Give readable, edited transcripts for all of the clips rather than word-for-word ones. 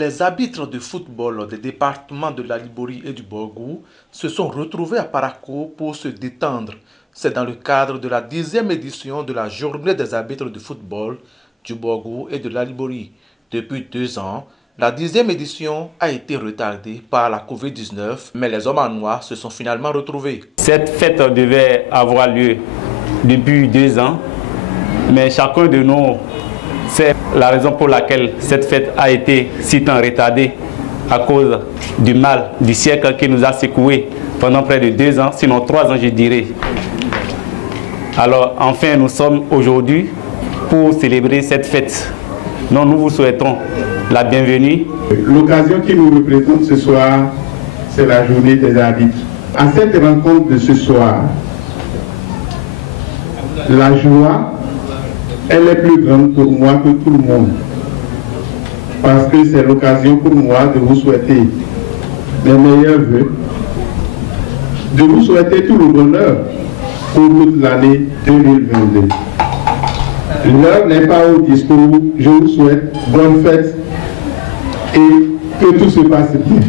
Les arbitres de football des départements de la Liborie et du Borgou se sont retrouvés à Parakou pour se détendre. C'est dans le cadre de la 10e édition de la journée des arbitres de football du Borgou et de la Liborie. Depuis 2 ans, la 10e édition a été retardée par la Covid-19, mais les hommes en noir se sont finalement retrouvés. Cette fête devait avoir lieu depuis 2 ans, mais chacun de nous sait la raison pour laquelle cette fête a été si tant retardée, à cause du mal du siècle qui nous a secoués pendant près de 2 ans, sinon 3 ans je dirais. Alors enfin nous sommes aujourd'hui pour célébrer cette fête. Donc nous vous souhaitons la bienvenue. L'occasion qui nous représente ce soir, c'est la journée des arbitres. À cette rencontre de ce soir, la joie, elle est plus grande pour moi que tout le monde. Parce que c'est l'occasion pour moi de vous souhaiter les meilleurs vœux, de vous souhaiter tout le bonheur pour toute l'année 2022. L'heure n'est pas au discours, je vous souhaite bonne fête et que tout se passe bien.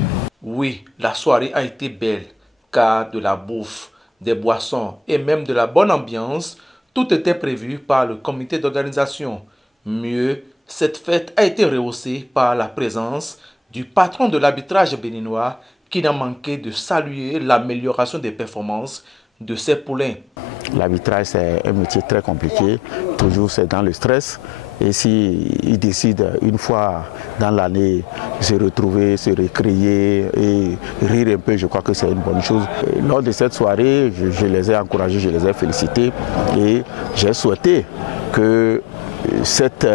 Oui, la soirée a été belle, car de la bouffe, des boissons et même de la bonne ambiance, tout était prévu par le comité d'organisation. Mieux, cette fête a été rehaussée par la présence du patron de l'arbitrage béninois qui n'a manqué de saluer l'amélioration des performances de ses poulains. L'arbitrage, c'est un métier très compliqué, toujours c'est dans le stress. Et s'ils décident une fois dans l'année de se retrouver, se récréer et rire un peu, je crois que c'est une bonne chose. Lors de cette soirée, je les ai encouragés, je les ai félicités et j'ai souhaité que cette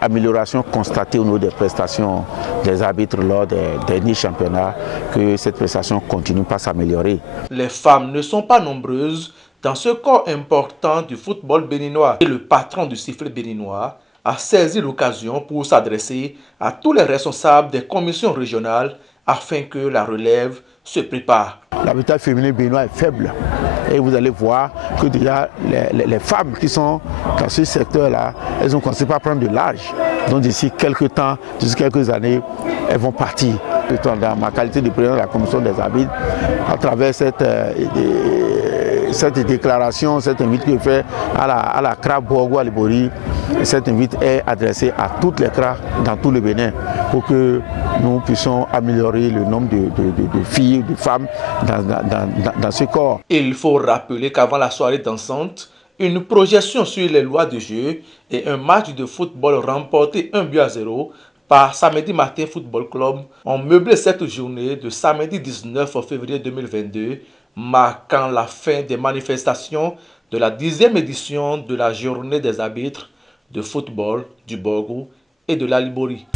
amélioration constatée au niveau des prestations des arbitres lors des derniers championnats, que cette prestation continue pas s'améliorer. Les femmes ne sont pas nombreuses dans ce corps important du football béninois. Et le patron du sifflet béninois a saisi l'occasion pour s'adresser à tous les responsables des commissions régionales afin que la relève se prépare. L'arbitrage féminin béninois est faible et vous allez voir que déjà les femmes qui sont dans ce secteur-là, elles ont commencé par prendre de l'âge. Donc d'ici quelques temps, d'ici quelques années, elles vont partir. Dans ma qualité de président de la commission des arbitres, à travers cette déclaration, cette invite que je fais à la CRA Borgou à Liborie, cette invite est adressée à toutes les CRA dans tout le Bénin pour que nous puissions améliorer le nombre de filles, de femmes dans ce corps. Il faut rappeler qu'avant la soirée dansante, une projection sur les lois de jeu et un match de football remporté 1-0 par Samedi Matin Football Club ont meublé cette journée de samedi 19 février 2022, marquant la fin des manifestations de la 10e édition de la journée des arbitres de football du Borgou et de la Liborie.